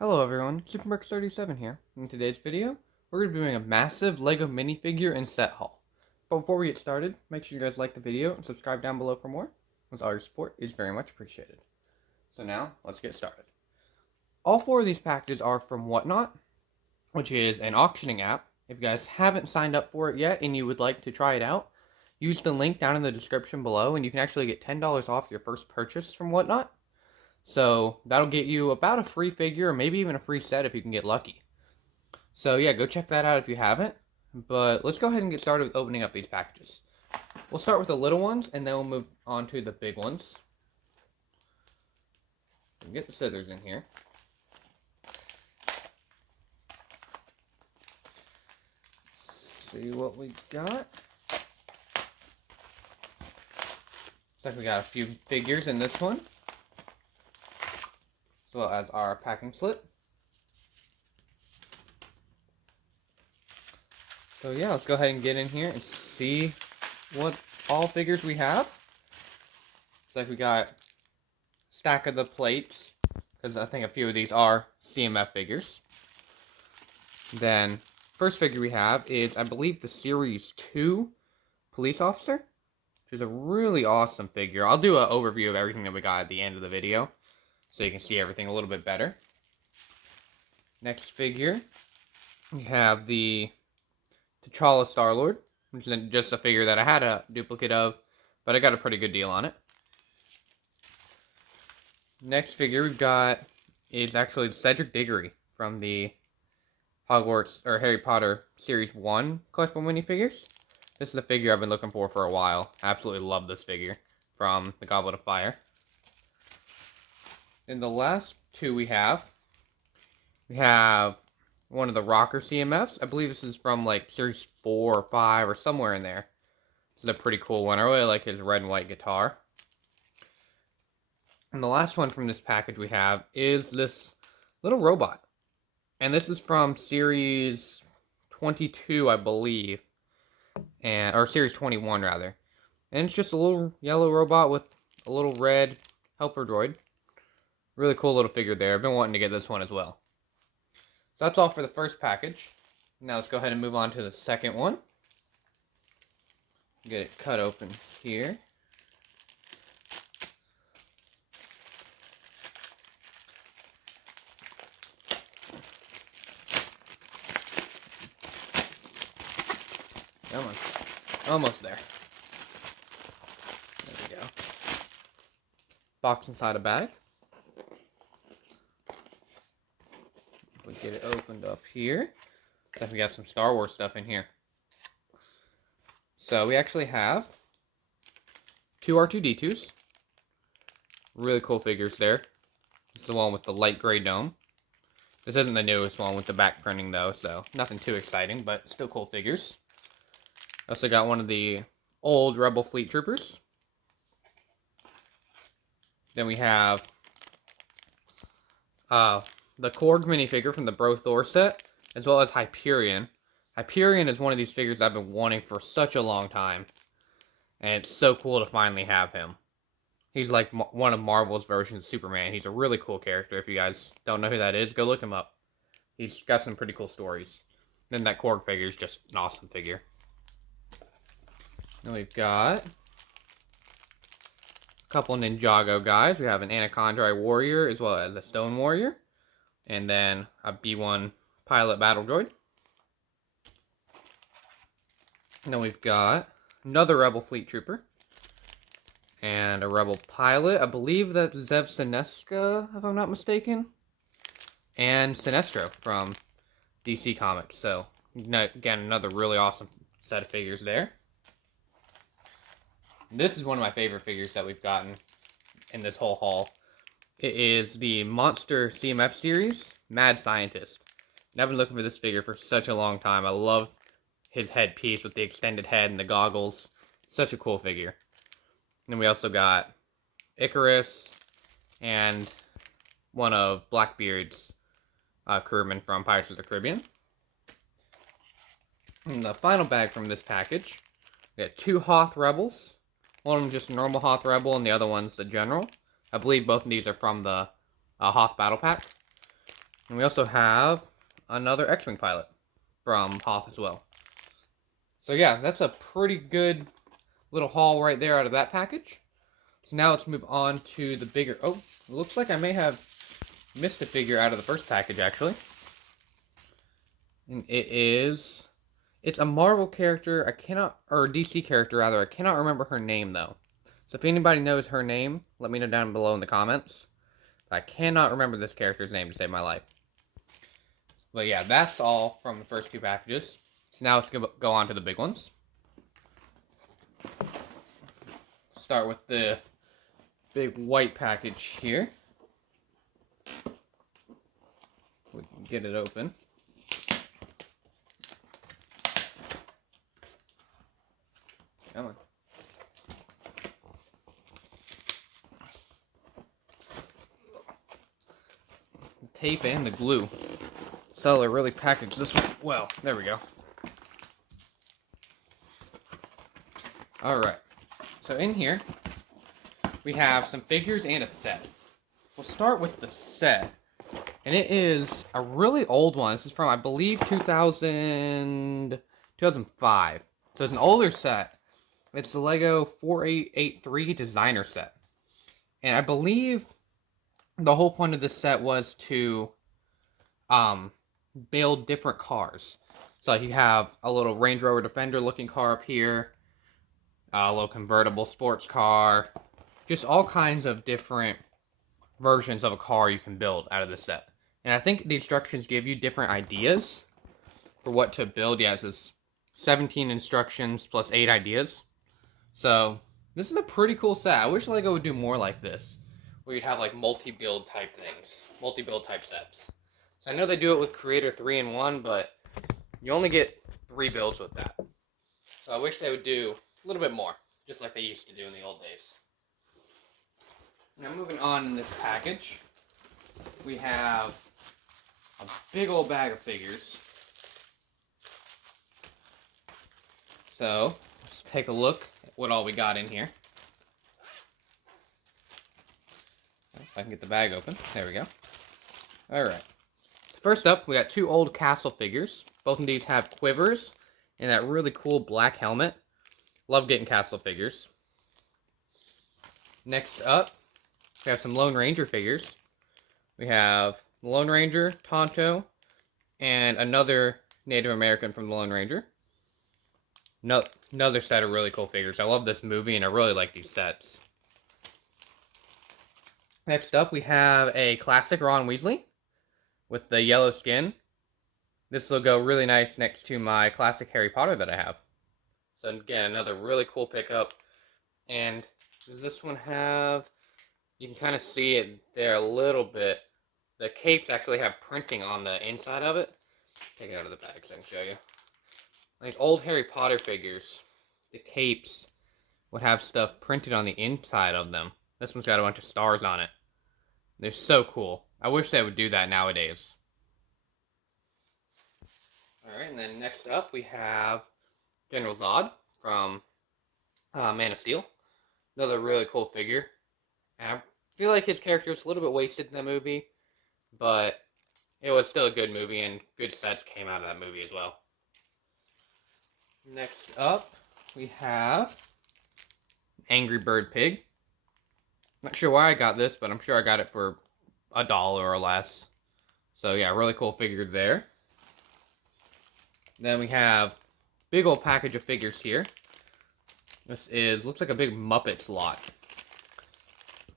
Hello everyone, Supermark37 here. In today's video, we're going to be doing a massive LEGO minifigure and set haul. But before we get started, make sure you guys like the video and subscribe down below for more, as all your support is very much appreciated. So now, let's get started. All four of these packages are from Whatnot, which is an auctioning app. If you guys haven't signed up for it yet and you would like to try it out, use the link down in the description below and you can actually get $10 off your first purchase from Whatnot. So that'll get you about a free figure or maybe even a free set if you can get lucky. So yeah, go check that out if you haven't. But let's go ahead and get started with opening up these packages. We'll start with the little ones and then we'll move on to the big ones. Get the scissors in here. See what we got. Looks like we got a few figures in this one, as well as our packing slip. So yeah, let's go ahead and get in here and see what all figures we have. Looks like we got a stack of the plates, because I think a few of these are CMF figures. Then, first figure we have is, I believe, the Series 2 Police Officer, which is a really awesome figure. I'll do an overview of everything that we got at the end of the video, so you can see everything a little bit better. Next figure, we have the T'Challa Star-Lord, which is just a figure that I had a duplicate of, but I got a pretty good deal on it. Next figure we've got is actually Cedric Diggory from the Hogwarts or Harry Potter Series 1 collectible minifigures. This is a figure I've been looking for a while. I absolutely love this figure from the Goblet of Fire. And the last two we have one of the Rocker CMFs. I believe this is from like Series 4 or 5 or somewhere in there. This is a pretty cool one. I really like his red and white guitar. And the last one from this package we have is this little robot. And this is from Series 22, I believe. Or Series 21, rather. And it's just a little yellow robot with a little red helper droid. Really cool little figure there. I've been wanting to get this one as well. So that's all for the first package. Now let's go ahead and move on to the second one. Get it cut open here. Come on. Almost there. There we go. Box inside a bag. We get it opened up here. Then we got some Star Wars stuff in here. So we actually have two R2-D2s. Really cool figures there. This is the one with the light gray dome. This isn't the newest one with the back printing though, so nothing too exciting, but still cool figures. Also got one of the old Rebel Fleet Troopers. Then we have the Korg minifigure from the Bro Thor set, as well as Hyperion. Hyperion is one of these figures I've been wanting for such a long time, and it's so cool to finally have him. He's like one of Marvel's versions of Superman. He's a really cool character. If you guys don't know who that is, go look him up. He's got some pretty cool stories. Then that Korg figure is just an awesome figure. Then we've got a couple Ninjago guys. We have an Anacondrai Warrior as well as a Stone Warrior. And then a B1 pilot battle droid. And then we've got another Rebel Fleet Trooper. And a Rebel pilot. I believe that's Zev Sinestro, if I'm not mistaken. And Sinestro from DC Comics. So, again, another really awesome set of figures there. This is one of my favorite figures that we've gotten in this whole haul. It is the Monster CMF series, Mad Scientist. And I've been looking for this figure for such a long time. I love his headpiece with the extended head and the goggles. Such a cool figure. And then we also got Icarus and one of Blackbeard's crewmen from Pirates of the Caribbean. And the final bag from this package, we got two Hoth Rebels. One of them just a normal Hoth Rebel, and the other one's the General. I believe both of these are from the Hoth Battle Pack. And we also have another X-Wing pilot from Hoth as well. So yeah, that's a pretty good little haul right there out of that package. So now let's move on to the bigger... Oh, it looks like I may have missed a figure out of the first package, actually. And it's a Marvel character, or a DC character rather, I cannot remember her name though. So if anybody knows her name, let me know down below in the comments. But I cannot remember this character's name to save my life. But yeah, that's all from the first two packages. So now let's go on to the big ones. Start with the big white package here. We can get it open. Come on. The tape and the glue. Seller really packaged this one well. There we go. Alright. So in here, we have some figures and a set. We'll start with the set. And it is a really old one. This is from, I believe, 2005. So it's an older set. It's the Lego 4883 designer set. And I believe the whole point of this set was to build different cars. So you have a little Range Rover Defender looking car up here, a little convertible sports car, just all kinds of different versions of a car you can build out of this set. And I think the instructions give you different ideas for what to build. Yeah, it says 17 instructions plus 8 ideas. So this is a pretty cool set. I wish Lego would do more like this, where you'd have like multi-build type things, multi-build type sets. So I know they do it with Creator 3-in-1, but you only get 3 builds with that. So I wish they would do a little bit more, just like they used to do in the old days. Now moving on in this package, we have a big old bag of figures. So let's take a look at what all we got in here. If I can get the bag open. There we go. Alright. First up, we got 2 old castle figures. Both of these have quivers and that really cool black helmet. Love getting castle figures. Next up, we have some Lone Ranger figures. We have the Lone Ranger, Tonto, and another Native American from the Lone Ranger. Another set of really cool figures. I love this movie and I really like these sets. Next up, we have a classic Ron Weasley with the yellow skin. This will go really nice next to my classic Harry Potter that I have. So again, another really cool pickup. And does this one have... You can kind of see it there a little bit. The capes actually have printing on the inside of it. Take it out of the bag so I can show you. Like old Harry Potter figures, the capes would have stuff printed on the inside of them. This one's got a bunch of stars on it. They're so cool. I wish they would do that nowadays. Alright, and then next up we have General Zod from Man of Steel. Another really cool figure. And I feel like his character was a little bit wasted in the movie, but it was still a good movie, and good sets came out of that movie as well. Next up, we have Angry Bird Pig. Not sure why I got this, but I'm sure I got it for $1 or less. So yeah, really cool figure there. Then we have big old package of figures here. This looks like a big Muppets lot.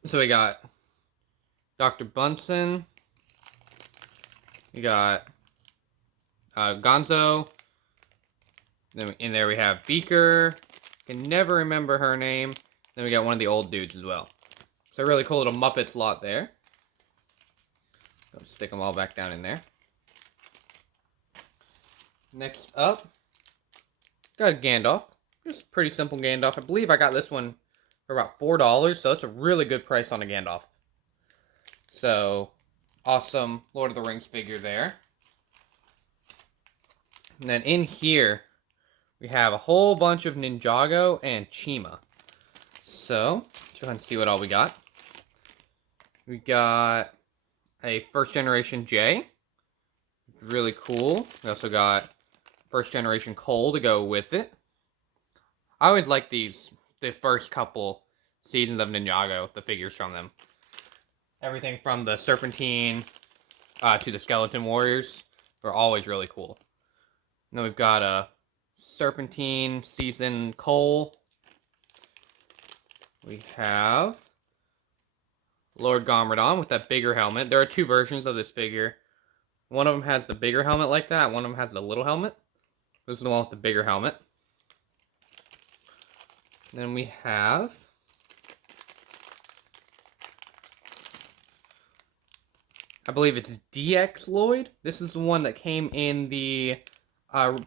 So we got Dr. Bunsen. We got Gonzo. Then in there we have Beaker. Can never remember her name. Then we got one of the old dudes as well. So really cool little Muppets lot there. Go stick them all back down in there. Next up, got a Gandalf. Just pretty simple Gandalf. I believe I got this one for about $4, so it's a really good price on a Gandalf. So, awesome Lord of the Rings figure there. And then in here, we have a whole bunch of Ninjago and Chima. So, let's go ahead and see what all we got. We got a first generation J. Really cool. We also got first generation Cole to go with it. I always like the first couple seasons of Ninjago, the figures from them. Everything from the Serpentine to the Skeleton Warriors are always really cool. And then we've got a Serpentine season Cole. We have Lord Garmadon with that bigger helmet. There are two versions of this figure. One of them has the bigger helmet like that. One of them has the little helmet. This is the one with the bigger helmet. Then we have I believe it's DX Lloyd. This is the one that came in the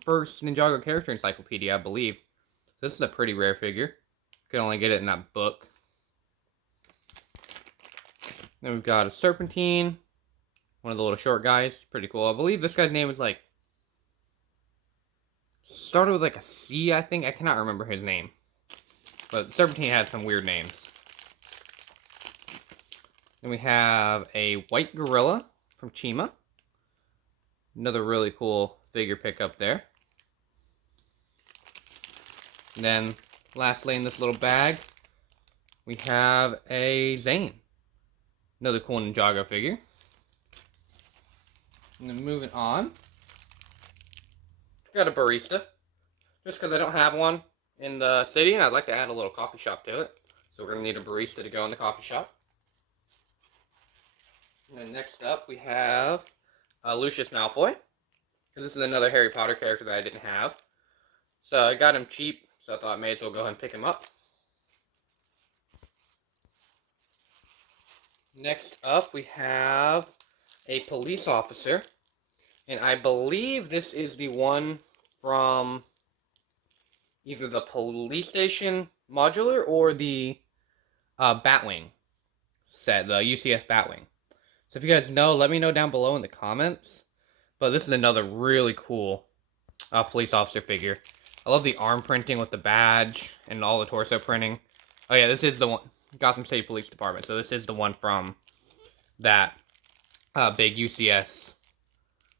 first Ninjago character encyclopedia, I believe. This is a pretty rare figure. You can only get it in that book. Then we've got a Serpentine. One of the little short guys. Pretty cool. I believe this guy's name is like started with like a C, I think. I cannot remember his name. But Serpentine had some weird names. Then we have a white gorilla from Chima. Another really cool figure pickup there. And then lastly in this little bag, we have a Zayn. Another cool Ninjago figure. And then moving on, got a barista. Just because I don't have one in the city and I'd like to add a little coffee shop to it. So we're going to need a barista to go in the coffee shop. And then next up we have Lucius Malfoy. Because this is another Harry Potter character that I didn't have. So I got him cheap, so I thought I may as well go ahead and pick him up. Next up we have a police officer. And I believe this is the one from either the police station modular or the Batwing set, the UCS Batwing. So if you guys know, let me know down below in the comments. But this is another really cool police officer figure. I love the arm printing with the badge and all the torso printing. Oh yeah, this is the one, Gotham City Police Department. So this is the one from that big UCS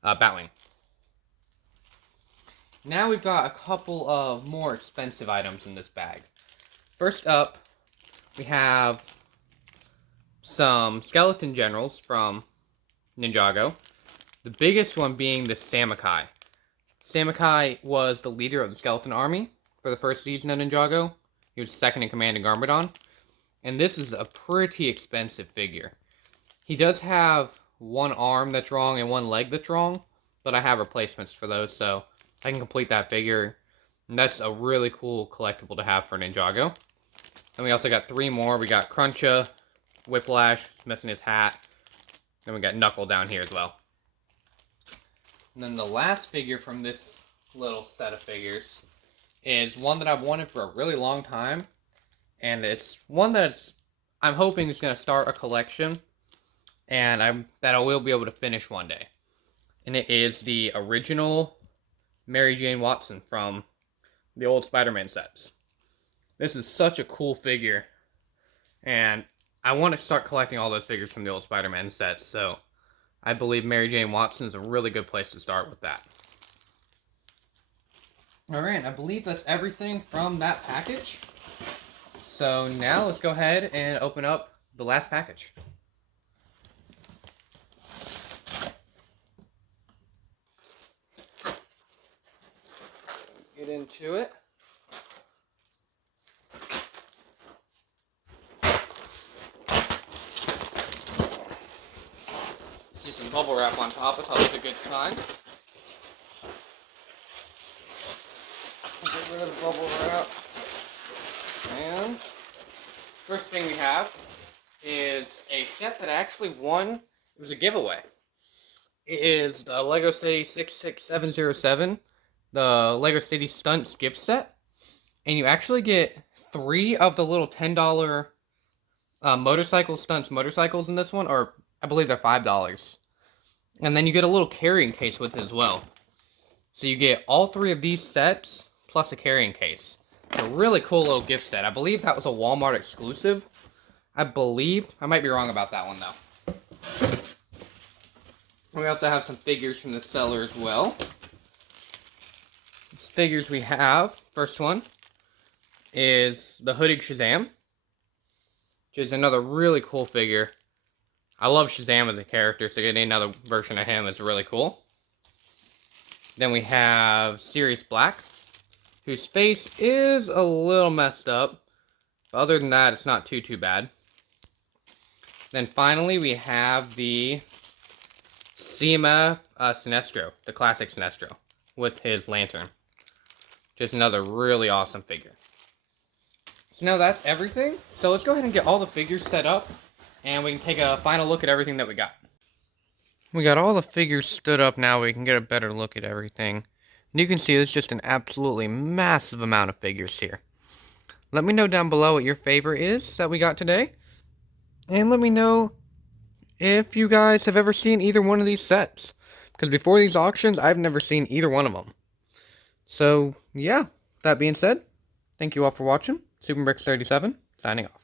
Batwing. Now we've got a couple of more expensive items in this bag. First up, we have some skeleton generals from Ninjago. The biggest one being the Samokai. Samokai was the leader of the skeleton army for the first season of Ninjago. He was second in command in Garmadon. And this is a pretty expensive figure. He does have one arm that's wrong and one leg that's wrong, but I have replacements for those, so I can complete that figure. And that's a really cool collectible to have for Ninjago. And we also got three more. We got Cruncha, Whiplash, missing his hat. Then we got Knuckle down here as well. And then the last figure from this little set of figures is one that I've wanted for a really long time. And it's one I'm hoping is going to start a collection. And that I will be able to finish one day. And it is the original Mary Jane Watson from the old Spider-Man sets. This is such a cool figure. And I want to start collecting all those figures from the old Spider-Man sets. So I believe Mary Jane Watson is a really good place to start with that. Alright, I believe that's everything from that package. So now let's go ahead and open up the last package. Get into it. See some bubble wrap on top. That's always a good sign. Get rid of the bubble wrap. And first thing we have is a set that I actually won. It was a giveaway. It is the Lego City 66707. The Lego City Stunts gift set. And you actually get 3 of the little $10 Stunts motorcycles in this one. Or I believe they're $5. And then you get a little carrying case with it as well. So you get all 3 of these sets plus a carrying case. A really cool little gift set. I believe that was a Walmart exclusive. I believe. I might be wrong about that one though. We also have some figures from the seller as well. These figures we have, first one is the hooded Shazam, which is another really cool figure. I love Shazam as a character, so getting another version of him is really cool. Then we have Sirius Black, whose face is a little messed up. But other than that, it's not too bad. Then finally, we have the Chima Sinestro, the classic Sinestro, with his lantern. Just another really awesome figure. So now that's everything. So let's go ahead and get all the figures set up, and we can take a final look at everything that we got. We got all the figures stood up now. We can get a better look at everything. And you can see there's just an absolutely massive amount of figures here. Let me know down below what your favorite is that we got today. And let me know if you guys have ever seen either one of these sets. Because before these auctions, I've never seen either one of them. So, yeah. That being said, thank you all for watching. SuperBricks37, signing off.